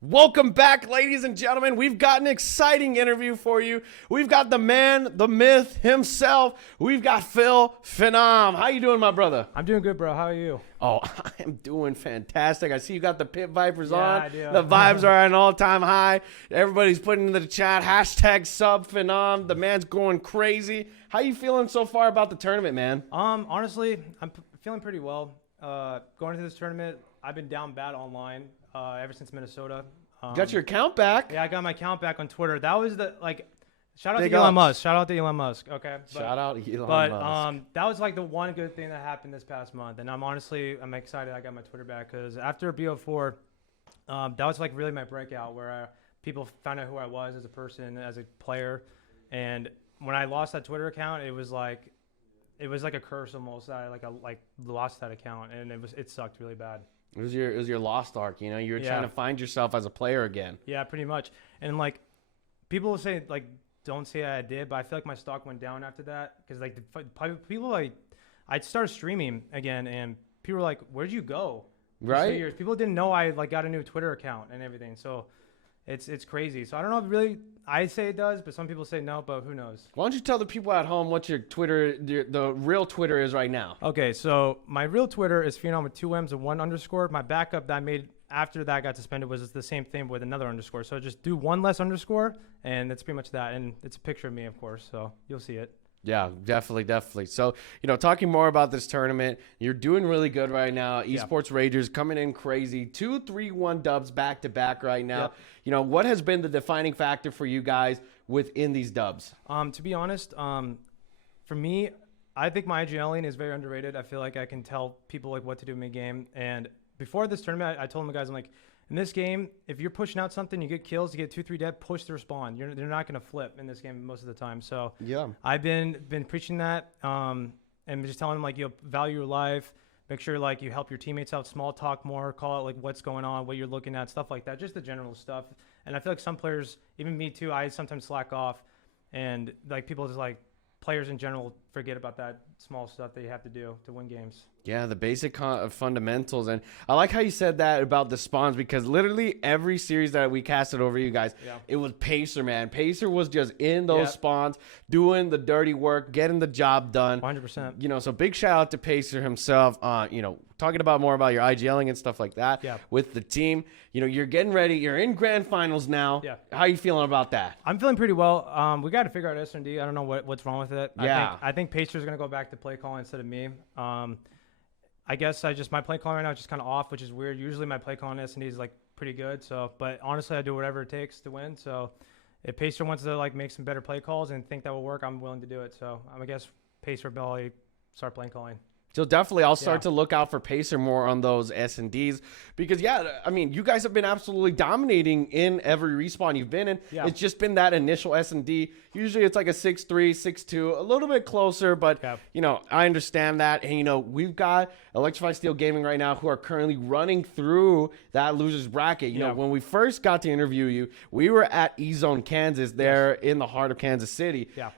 Welcome back, ladies and gentlemen. We've got an exciting interview for you. We've got the man, the myth himself. We've got Phenom. How you doing, my brother? I'm doing good, bro. How are you? Oh, I am doing fantastic. I see you got the Pit Vipers on. I do. The vibes are at an all-time high. Everybody's putting into the chat, hashtag sub Phenom. The man's going crazy. How you feeling so far about the tournament, man? Honestly, I'm feeling pretty well. Going into this tournament, I've been down bad online ever since Minnesota. Got your account back? Yeah, I got my account back on Twitter. That was the shout out to Elon Musk. Shout out to Elon Musk. Okay. Shout out Elon Musk. That was like the one good thing that happened this past month, and I'm excited I got my Twitter back because after BO4, that was like really my breakout where people found out who I was as a person, as a player, and when I lost that Twitter account, it was like a curse almost that I lost that account, and it sucked really bad. It was your lost arc, you know. You were trying to find yourself as a player again. Yeah, pretty much. And like, people will say don't say I did, but I feel like my stock went down after that because people I started streaming again, and people were like, "Where'd you go?" Right. 2 years. People didn't know I got a new Twitter account and everything, so it's crazy. So I don't know if really I say it does, but some people say no, but who knows? Why don't you tell the people at home what your Twitter, the real Twitter is right now? Okay, so my real Twitter is Phenom with 2 M's and 1 underscore. My backup that I made after that got suspended was the same thing with another underscore. So just do one less underscore, and that's pretty much that. And it's a picture of me, of course, so you'll see it. Yeah, definitely. So, talking more about this tournament, you're doing really good right now. Esports Ragers coming in crazy. 2-3-1 dubs back to back right now. Yep. What has been the defining factor for you guys within these dubs? To be honest, for me, I think my IGLing is very underrated. I feel like I can tell people what to do in the game. And before this tournament, I told the guys, I'm like, in this game, if you're pushing out something, you get kills, you get 2-3 dead, push the respawn. They're not going to flip in this game most of the time. So yeah, I've been preaching that and just telling them value your life, make sure you help your teammates out, small talk more, call out what's going on, what you're looking at, stuff like that, just the general stuff. And I feel like some players, even me too, I sometimes slack off, and people just players in general forget about that small stuff that you have to do to win games. Yeah, the basic fundamentals. And I like how you said that about the spawns, because literally every series that we casted over you guys, it was Pacer, man. Pacer was just in those spawns, doing the dirty work, getting the job done. 100%. So big shout out to Pacer himself. Talking about more about your IGLing and stuff like that with the team. You're getting ready. You're in grand finals now. Yeah. How are you feeling about that? I'm feeling pretty well. We got to figure out S&D. I don't know what's wrong with it. Yeah. I think Pacer's going to go back to play calling instead of me. I guess my play calling right now is just kind of off, which is weird. Usually my play calling S&D is pretty good. So, but honestly, I do whatever it takes to win. So if Pacer wants to make some better play calls and think that will work, I'm willing to do it. So I guess Pacer will probably start play calling. So definitely I'll start to look out for Pacer more on those S&Ds because, you guys have been absolutely dominating in every respawn you've been in. Yeah. It's just been that initial S&D. Usually it's like a 6-3, 6-2, a little bit closer, but, I understand that. And, we've got Electrified Steel Gaming right now who are currently running through that loser's bracket. You know, when we first got to interview you, we were at EZone, Kansas, there in the heart of Kansas City. Yeah.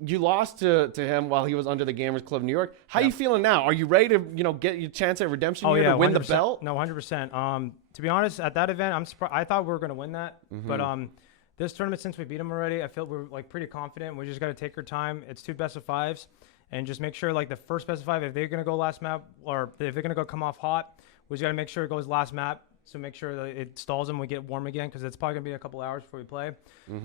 You lost to him while he was under the Gamers Club New York. How you feeling now? Are you ready to, get your chance at redemption here to win the belt? No, 100%. To be honest, at that event, I'm surprised. I thought we were going to win that. But this tournament, since we beat them already, I feel we're pretty confident. We just got to take our time. It's 2 best of 5s and just make sure the first best of 5, if they're going to go last map or if they're going to go come off hot, we just got to make sure it goes last map. So make sure that it stalls them, we get warm again, because it's probably going to be a couple hours before we play.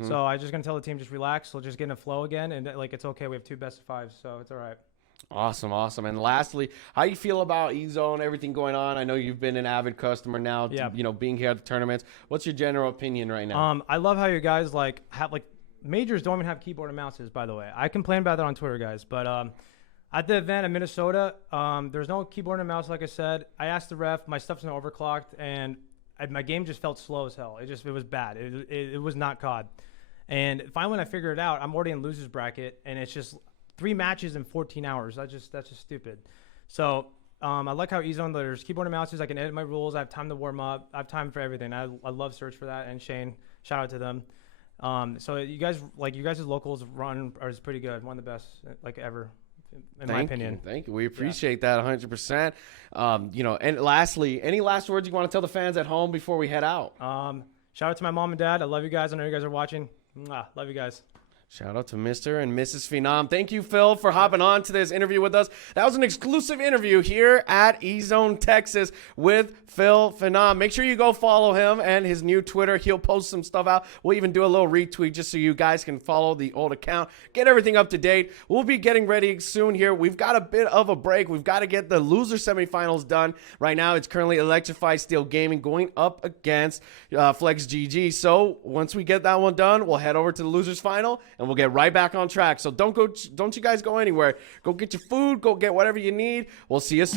So I'm just going to tell the team, just relax. We'll just get in a flow again. And it's okay. We have 2 best of 5s, so it's all right. Awesome. And lastly, how you feel about EZone, everything going on? I know you've been an avid customer now, being here at the tournaments. What's your general opinion right now? I love how you guys have majors don't even have keyboard and mouses, by the way. I complain about that on Twitter, guys. But at the event in Minnesota, there's no keyboard and mouse, like I said. I asked the ref, my stuff's not overclocked, and my game just felt slow as hell. It was bad. It was not COD. And finally, when I figured it out, I'm already in loser's bracket, and it's just 3 matches in 14 hours. That's just stupid. So I like how EZone, there's keyboard and mouses. I can edit my rules. I have time to warm up. I have time for everything. I love Search for that, and Shane, shout out to them. So you guys' locals run is pretty good. One of the best ever. in my opinion. Thank you. We appreciate that 100%. And lastly, any last words you want to tell the fans at home before we head out? Shout out to my mom and dad. I love you guys. I know you guys are watching. Love you guys. Shout out to Mr. and Mrs. Phenom. Thank you, Phil, for hopping on to this interview with us. That was an exclusive interview here at EZone Texas with Phil Phenom. Make sure you go follow him and his new Twitter. He'll post some stuff out. We'll even do a little retweet just so you guys can follow the old account. Get everything up to date. We'll be getting ready soon here. We've got a bit of a break. We've got to get the loser semifinals done. Right now, it's currently Electrified Steel Gaming going up against Flex GG. So once we get that one done, we'll head over to the losers final and we'll get right back on track. So don't you guys go anywhere. Go get your food. Go get whatever you need. We'll see you soon.